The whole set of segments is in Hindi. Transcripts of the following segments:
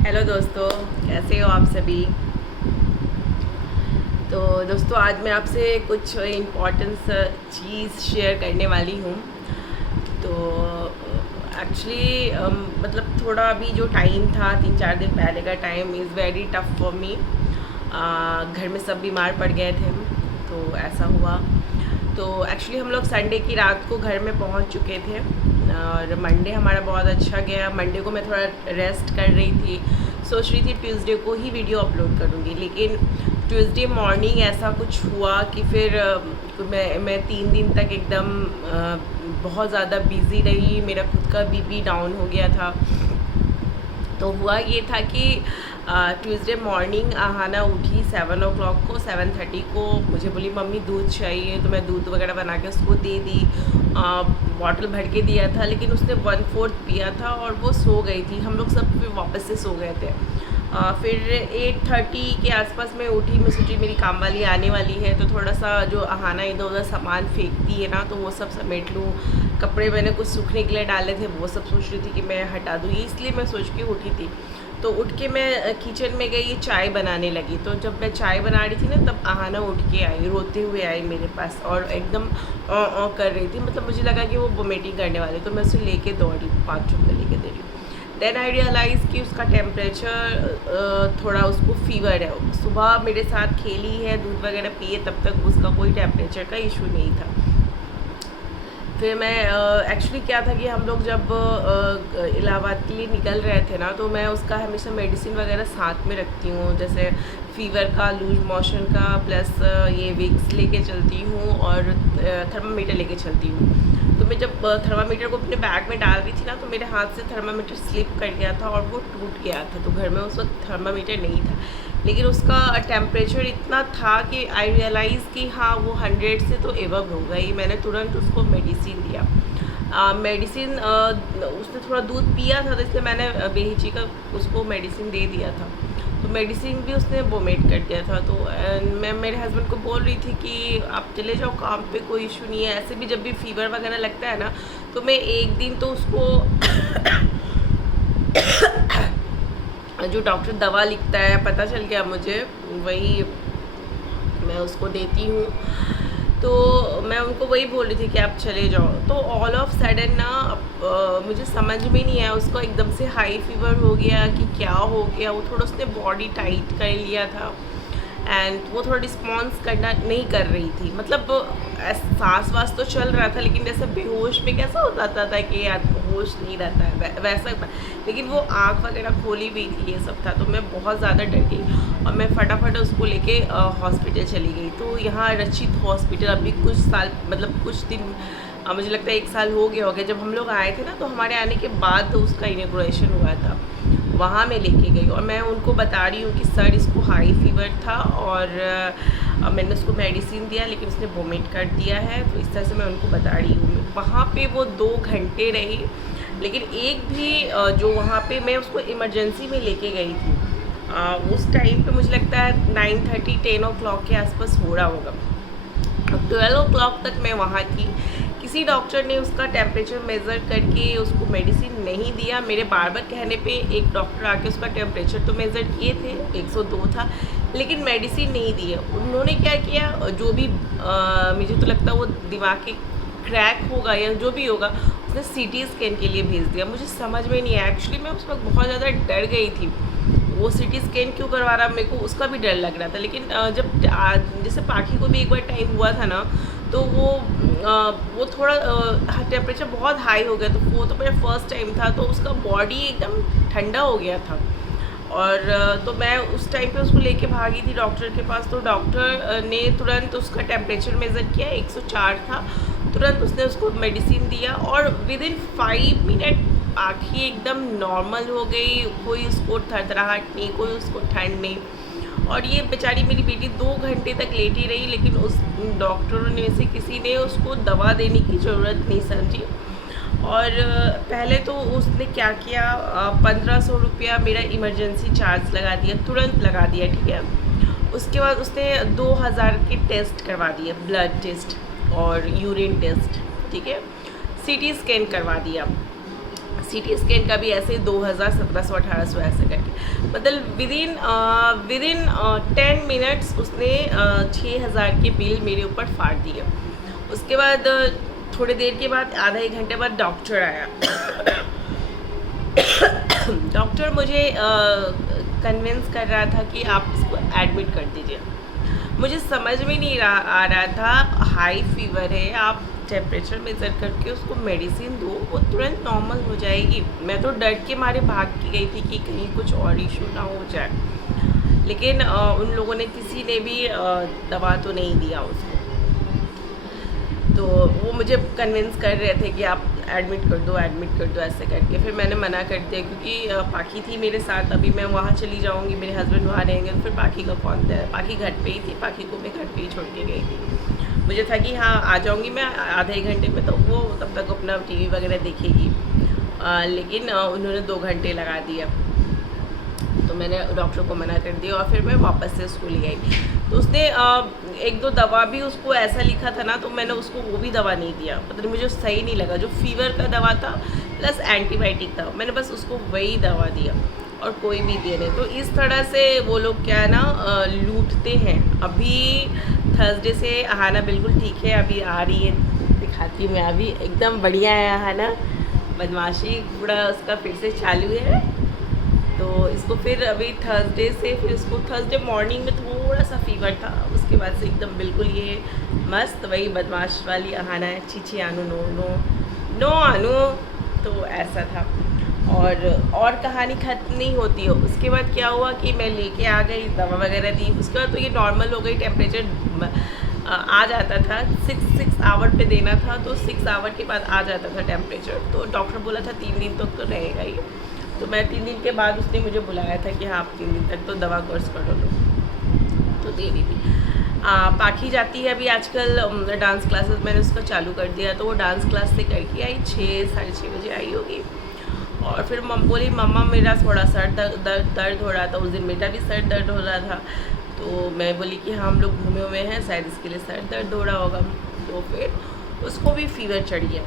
हेलो दोस्तों, कैसे हो आप सभी। तो दोस्तों, आज मैं आपसे कुछ इम्पोर्टेंस चीज़ शेयर करने वाली हूँ। तो एक्चुअली मतलब थोड़ा अभी जो टाइम था 3-4 दिन पहले का time is very tough for me. घर में सब बीमार पड़ गए थे, तो ऐसा हुआ। तो एक्चुअली हम लोग संडे की रात को घर में पहुंच चुके थे और मंडे हमारा बहुत अच्छा गया। मंडे को मैं थोड़ा रेस्ट कर रही थी, सोच रही थी ट्यूसडे को ही वीडियो अपलोड करूँगी, लेकिन ट्यूसडे मॉर्निंग ऐसा कुछ हुआ कि फिर मैं 3 दिन तक एकदम बहुत ज़्यादा बिज़ी रही। मेरा खुद का बीपी डाउन हो गया था। तो हुआ ये था कि ट्यूसडे मॉर्निंग आहाना उठी 7 o'clock को। 7:30 को मुझे बोली मम्मी दूध चाहिए, तो मैं दूध वगैरह बना के उसको दे दी। बॉटल भर के दिया था, लेकिन उसने 1/4 पिया था और वो सो गई थी। हम लोग सब फिर वापस से सो गए थे। फिर 8:30 के आसपास मैं उठी। मैं सोची मेरी काम वाली आने वाली है, तो थोड़ा सा जो आहाना इधर उधर सामान फेंकती है ना, तो वो सब समेट लूँ। कपड़े मैंने कुछ सूखने के लिए डाले थे, वो सब सोच रही थी कि मैं हटा दूँ, ये इसलिए मैं सोच के उठी थी। तो उठ के मैं किचन में गई, चाय बनाने लगी। तो जब मैं चाय बना रही थी ना, तब आहाना उठ के आई, रोते हुए आई मेरे पास और एकदम कर रही थी। मतलब मुझे लगा कि वो वोमिटिंग करने वाली, तो मैं उसे लेके दौड़ी, बाथरूम में लेके दौड़ी। देन आई रियलाइज़ कि उसका टेम्परेचर थोड़ा, उसको फीवर है। सुबह मेरे साथ खेली है, दूध वगैरह पिए, तब तक उसका कोई टेम्परेचर का इशू नहीं था। फिर मैं एक्चुअली क्या था कि हम लोग जब इलाहाबाद के लिए निकल रहे थे ना, तो मैं उसका हमेशा मेडिसिन वगैरह साथ में रखती हूँ, जैसे फ़ीवर का, लूज मोशन का, प्लस ये विक्स लेके चलती हूँ और थर्मामीटर लेके चलती हूँ। तो मैं जब थर्मामीटर को अपने बैग में डाल रही थी ना, तो मेरे हाथ से थर्मामीटर स्लिप कर गया था और वो टूट गया था। तो घर में उस वक्त थर्मामीटर नहीं था, लेकिन उसका टेम्परेचर इतना था कि आई रियलाइज़ कि हाँ, वो 100 से तो एबव हो गई। मैंने तुरंत उसको मेडिसिन दिया। मेडिसिन उसने थोड़ा दूध पिया था, तो इसलिए मैंने बेहिचक उसको मेडिसिन दे दिया था। तो मेडिसिन भी उसने वोमिट कर दिया था। तो मैं मेरे हस्बैंड को बोल रही थी कि आप चले जाओ काम पे, कोई इशू नहीं है। ऐसे भी जब भी फीवर वगैरह लगता है ना, तो मैं एक दिन तो उसको जो डॉक्टर दवा लिखता है, पता चल गया मुझे, वही मैं उसको देती हूँ। तो मैं उनको वही बोल रही थी कि आप चले जाओ। तो ऑल ऑफ सडन ना मुझे समझ में नहीं आया, उसको एकदम से हाई फीवर हो गया कि क्या हो गया। वो थोड़ा उसने बॉडी टाइट कर लिया था एंड वो थोड़ा रिस्पॉन्स करना नहीं कर रही थी। मतलब सांस वास तो चल रहा था, लेकिन जैसे बेहोश में कैसा हो जाता था कि यार होश नहीं रहता है, वैसा था। लेकिन वो आँख वगैरह खोली हुई थी, ये सब था। तो मैं बहुत ज़्यादा डर गई और मैं फटाफट उसको लेके हॉस्पिटल चली गई। तो यहाँ रचित हॉस्पिटल अभी कुछ साल, मतलब कुछ दिन, मुझे लगता है 1 साल हो गया। जब हम लोग आए थे ना, तो हमारे आने के बाद उसका इनॉग्रेशन हुआ था, वहाँ मैं लेके गई। और मैं उनको बता रही हूँ कि सर, इसको हाई फीवर था और मैंने उसको मेडिसिन दिया, लेकिन उसने वोमिट कर दिया है। तो इस तरह से मैं उनको बता रही हूँ। वहाँ पे वो 2 घंटे रही, लेकिन एक भी जो वहाँ पे मैं उसको इमरजेंसी में लेके गई थी, उस टाइम पे मुझे लगता है 9:30-10 o'clock के आसपास हो रहा होगा। 12 o'clock तक मैं वहाँ थी। किसी डॉक्टर ने उसका टेम्परेचर मेज़र करके उसको मेडिसिन नहीं दिया। मेरे बार बार कहने पे एक डॉक्टर आके उसका टेम्परेचर तो मेज़र किए थे, 102 था, लेकिन मेडिसिन नहीं दी है। उन्होंने क्या किया, जो भी मुझे तो लगता है वो दिमाग के क्रैक होगा या जो भी होगा, उसने सीटी स्कैन के लिए भेज दिया। मुझे समझ में नहीं आया। एक्चुअली मैं उस वक्त बहुत ज़्यादा डर गई थी। वो सीटी स्कैन क्यों करवा रहा, मेरे को उसका भी डर लग रहा था। लेकिन जब जैसे पाखी को भी एक बार टाइम हुआ था ना, तो वो थोड़ा टेम्परेचर बहुत हाई हो गया। तो वो तो मेरा फर्स्ट टाइम था, तो उसका बॉडी एकदम ठंडा हो गया था। और तो मैं उस टाइम पे उसको लेके भागी थी डॉक्टर के पास। तो डॉक्टर ने तुरंत उसका टेम्परेचर मेज़र किया, 104 था। तुरंत उसने उसको मेडिसिन दिया और विदिन 5 मिनट आँखें एकदम नॉर्मल हो गई। कोई उसको थरथराहट नहीं, कोई उसको ठंड नहीं। और ये बेचारी मेरी बेटी 2 घंटे तक लेटी रही, लेकिन उस डॉक्टरों ने से किसी ने उसको दवा देने की ज़रूरत नहीं समझी। और पहले तो उसने क्या किया, 1500 रुपया मेरा इमरजेंसी चार्ज लगा दिया, तुरंत लगा दिया, ठीक है। उसके बाद उसने 2000 के टेस्ट करवा दिए, ब्लड टेस्ट और यूरिन टेस्ट, ठीक है। सीटी स्कैन करवा दिया। सीटी स्कैन का भी ऐसे 2000, 1700, 1800 ऐसे करके, मतलब विद इन 10 मिनट्स उसने 6000 के बिल मेरे ऊपर फाड़ दिए। उसके बाद थोड़ी देर के बाद, आधा एक घंटे बाद डॉक्टर आया। डॉक्टर मुझे कन्विंस कर रहा था कि आप इसको एडमिट कर दीजिए। मुझे समझ में नहीं आ रहा था, हाई फीवर है, आप टेम्परेचर मेजर करके उसको मेडिसिन दो, वो तुरंत नॉर्मल हो जाएगी। मैं तो डर के मारे भाग के गई थी कि कहीं कुछ और इशू ना हो जाए, लेकिन उन लोगों ने, किसी ने भी दवा तो नहीं दिया उसको। तो वो मुझे कन्विंस कर रहे थे कि आप एडमिट कर दो ऐसे करके। फिर मैंने मना कर दिया, क्योंकि पाखी थी मेरे साथ। अभी मैं वहाँ चली जाऊँगी, मेरे हस्बैंड वहाँ रहेंगे, तो फिर पाखी का कौन था। पाखी घर पे ही थी, पाखी को मैं घर पे ही छोड़ के गई थी। मुझे था कि हाँ आ जाऊँगी मैं आधे एक घंटे में, तो वो तब तक अपना टीवी वगैरह देखेगी। लेकिन उन्होंने 2 घंटे लगा दिया, तो मैंने डॉक्टर को मना कर दिया और फिर मैं वापस से स्कूल ही आई। तो उसने 1-2 दवा भी उसको ऐसा लिखा था ना, तो मैंने उसको वो भी दवा नहीं दिया, मतलब मुझे सही नहीं लगा। जो फीवर का दवा था प्लस एंटीबायोटिक था, मैंने बस उसको वही दवा दिया और कोई भी दिया नहीं। तो इस तरह से वो लोग क्या है ना, लूटते हैं। अभी थर्सडे से आहाना बिल्कुल ठीक है, अभी आ रही है, दिखाती हूँ मैं। अभी एकदम बढ़िया है आहाना, बदमाशी पूरा उसका फिर से चालू है। तो इसको फिर अभी थर्सडे से, फिर इसको थर्सडे मॉर्निंग में थोड़ा सा फीवर था, उसके बाद से एकदम बिल्कुल ये मस्त वही बदमाश वाली आहाना है, छी आनू नो नो नो आनू। तो ऐसा था, और कहानी ख़त्म नहीं होती है। उसके बाद क्या हुआ कि मैं लेके आ गई, दवा वगैरह दी। उसके बाद तो ये नॉर्मल हो गई, टेम्परेचर आ जाता था। 6 आवर पे देना था, तो 6 आवर के बाद आ जाता था टेम्परेचर। तो डॉक्टर बोला था 3 दिन तक तो रहेगा ही। तो मैं 3 दिन के बाद उसने मुझे बुलाया था कि हाँ आप 3 दिन तक तो दवा कोर्स कर लो, तो दे दी थी। पाखी जाती है अभी आजकल डांस क्लासेस, मैंने उसका चालू कर दिया। तो वो डांस क्लास से करके आई, 6 साढ़े 6 बजे आई होगी। और फिर बोली मम्मा मेरा थोड़ा सर दर्द हो रहा था। उस दिन मेरा भी सर दर्द हो रहा था। तो मैं बोली कि हाँ हम लोग घूमे हुए हैं, शायद इसके लिए सर दर्द हो रहा होगा। तो फिर उसको भी फीवर चढ़ गया।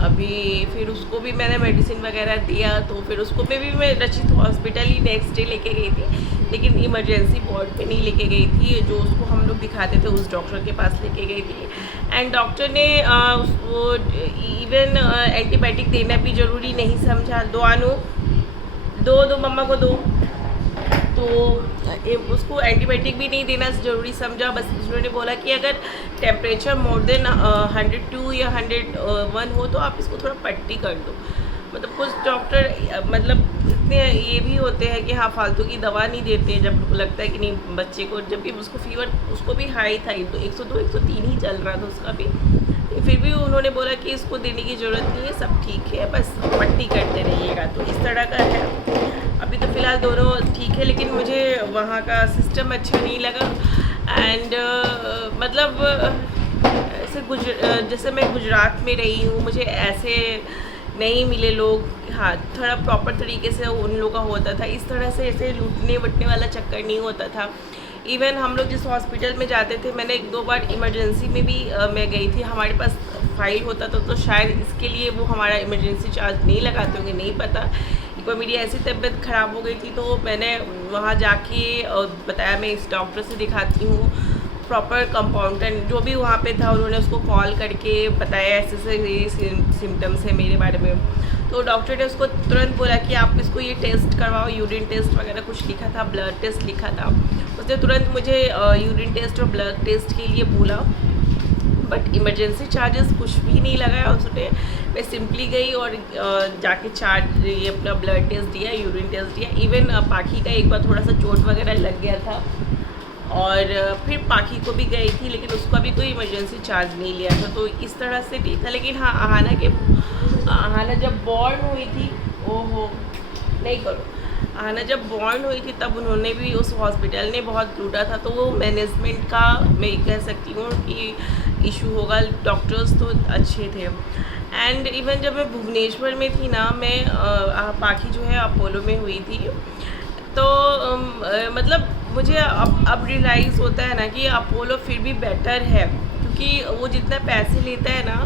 अभी फिर उसको भी मैंने मेडिसिन वगैरह दिया। तो फिर उसको भी मैं रचित हॉस्पिटल ही नेक्स्ट डे लेके गई थी, लेकिन इमरजेंसी वार्ड पे नहीं लेके गई थी, जो उसको हम लोग दिखाते थे उस डॉक्टर के पास लेके गई थी। एंड डॉक्टर ने उसको इवन एंटीबायोटिक देना भी ज़रूरी नहीं समझा। दो आनू दो मम्मा को दो। तो उसको एंटीबायोटिक भी नहीं देना ज़रूरी समझा। बस उन्होंने बोला कि अगर टेम्परेचर मोर देन 102 या 101 हो तो आप इसको थोड़ा पट्टी कर दो। मतलब कुछ डॉक्टर मतलब इतने ये भी होते हैं कि हाँ फालतू की दवा नहीं देते हैं जब लगता है कि नहीं बच्चे को, जबकि उसको फीवर उसको भी हाई था, तो 102 103 ही चल रहा था उसका भी। फिर भी उन्होंने बोला कि इसको देने की ज़रूरत नहीं है, सब ठीक है, बस पट्टी करते रहिएगा। तो इस तरह का है। अभी तो फ़िलहाल दोनों ठीक है, लेकिन मुझे वहाँ का सिस्टम अच्छा नहीं लगा। एंड मतलब ऐसे जैसे मैं गुजरात में रही हूँ, मुझे ऐसे नहीं मिले लोग। हाँ थोड़ा प्रॉपर तरीके से उन लोगों का होता था, इस तरह से ऐसे लूटने वटने वाला चक्कर नहीं होता था। इवन हम लोग जिस हॉस्पिटल में जाते थे, मैंने 1-2 बार इमरजेंसी में भी मैं गई थी, हमारे पास फाइल होता था, तो शायद इसके लिए वो हमारा इमरजेंसी चार्ज नहीं लगाते होंगे, नहीं पता। एक बार मेरी ऐसी तबीयत ख़राब हो गई थी, तो मैंने वहाँ जाके बताया मैं इस डॉक्टर से दिखाती हूँ। प्रॉपर कंपाउंडर जो भी वहाँ पे था, उन्होंने उसको कॉल करके बताया ऐसे से ये सिम्टम्स है मेरे बारे में। तो डॉक्टर ने उसको तुरंत बोला कि आप इसको ये टेस्ट करवाओ, यूरिन टेस्ट वगैरह कुछ लिखा था, ब्लड टेस्ट लिखा था। उसने तुरंत मुझे यूरिन टेस्ट और ब्लड टेस्ट के लिए बोला, बट इमरजेंसी चार्जेस कुछ भी नहीं लगाया उसने। मैं सिंपली गई और जाके चार्ज ये अपना ब्लड टेस्ट दिया, यूरिन टेस्ट दिया। इवन पाखी का एक बार थोड़ा सा चोट वगैरह लग गया था, और फिर पाखी को भी गई थी, लेकिन उसका भी कोई इमरजेंसी चार्ज नहीं लिया था। तो इस तरह से ठीक था। लेकिन हाँ आहाना जब बॉर्न हुई थी, ओहो नहीं करो, आहाना जब बॉर्न हुई थी तब उन्होंने भी, उस हॉस्पिटल ने बहुत लूटा था। तो वो मैनेजमेंट का मैं कह सकती हूँ कि इशू होगा, डॉक्टर्स तो अच्छे थे। एंड इवन जब मैं भुवनेश्वर में थी ना, मैं पाखी जो है अपोलो में हुई थी, तो मतलब मुझे अब रियलाइज़ होता है ना कि अपोलो फिर भी बेटर है, क्योंकि वो जितना पैसे लेता है ना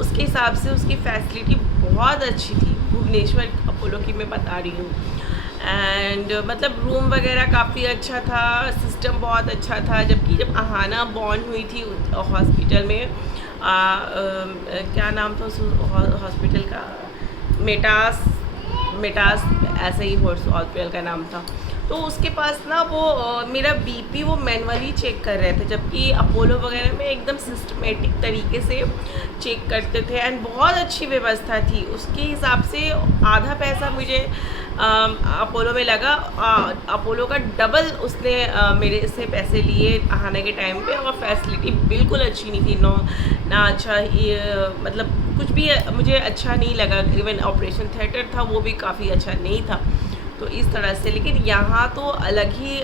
उसके हिसाब से उसकी फैसिलिटी बहुत अच्छी थी। भुवनेश्वर अपोलो की मैं बता रही हूँ। एंड मतलब रूम वगैरह काफ़ी अच्छा था, सिस्टम बहुत अच्छा था। जबकि जब अहाना बॉर्न हुई थी हॉस्पिटल में, क्या नाम था उस हॉस्पिटल का, मेटास ऐसे ही हॉस्पिटल का नाम था। तो उसके पास ना वो मेरा बीपी वो मैनुअली चेक कर रहे थे, जबकि अपोलो वगैरह में एकदम सिस्टमेटिक तरीके से चेक करते थे एंड बहुत अच्छी व्यवस्था थी। उसके हिसाब से आधा पैसा मुझे अपोलो में लगा, अपोलो का डबल उसने मेरे से पैसे लिए आने के टाइम पे, और फैसिलिटी बिल्कुल अच्छी नहीं थी। ना अच्छा मतलब कुछ भी मुझे अच्छा नहीं लगा। इवन ऑपरेशन थिएटर था वो भी काफ़ी अच्छा नहीं था। तो इस तरह से, लेकिन यहाँ तो अलग ही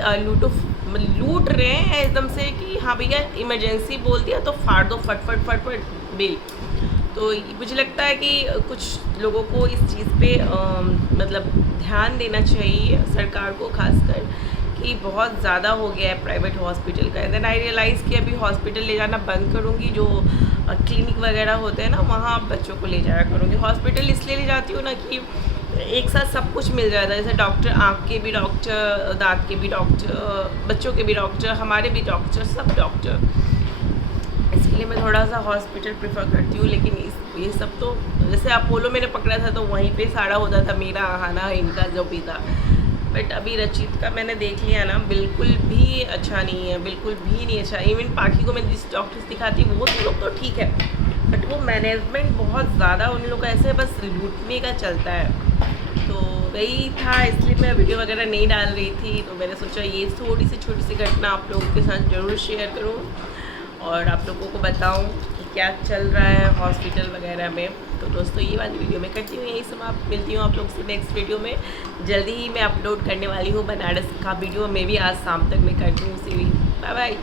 लूट रहे हैं एकदम से कि हाँ भैया इमरजेंसी बोल दिया तो फाड़ दो फट फट फट फट बिल। तो मुझे लगता है कि कुछ लोगों को इस चीज़ पे मतलब ध्यान देना चाहिए, सरकार को खासकर, कि बहुत ज़्यादा हो गया है प्राइवेट हॉस्पिटल का। देन आई रियलाइज़ कि अभी हॉस्पिटल ले जाना बंद करूँगी, जो क्लिनिक वगैरह होते हैं ना वहाँ बच्चों को ले जाया करूँगी। हॉस्पिटल इसलिए ले जाती हूँ ना कि एक साथ सब कुछ मिल जाता है, जैसे डॉक्टर, आँख के भी डॉक्टर, दांत के भी डॉक्टर, बच्चों के भी डॉक्टर, हमारे भी डॉक्टर, सब डॉक्टर। इसलिए मैं थोड़ा सा हॉस्पिटल प्रेफर करती हूँ। लेकिन ये सब तो जैसे अपोलो मैंने पकड़ा था तो वहीं पे सारा होता था, मेरा आना इनका जो भी था। बट अभी रचित का मैंने देख लिया ना, बिल्कुल भी अच्छा नहीं है, बिल्कुल भी नहीं अच्छा। इवन पाखी को मैं जिस डॉक्टर से दिखाती वो लोग तो ठीक है, बट वो मैनेजमेंट बहुत ज़्यादा उन लोग का ऐसे बस लूटने का चलता है। तो वही था, इसलिए मैं वीडियो वगैरह नहीं डाल रही थी। तो मैंने सोचा ये थोड़ी सी छोटी सी घटना आप लोगों के साथ ज़रूर शेयर करूँ और आप लोगों को बताऊं कि क्या चल रहा है हॉस्पिटल वगैरह में। तो दोस्तों ये वाली वीडियो मैं करती हूँ यही समाप्त। मिलती हूँ आप लोग से नेक्स्ट वीडियो में। जल्दी ही मैं अपलोड करने वाली हूँ बनारस का वीडियो, मैं भी आज शाम तक मैं करती हूँ उसी। Bye bye.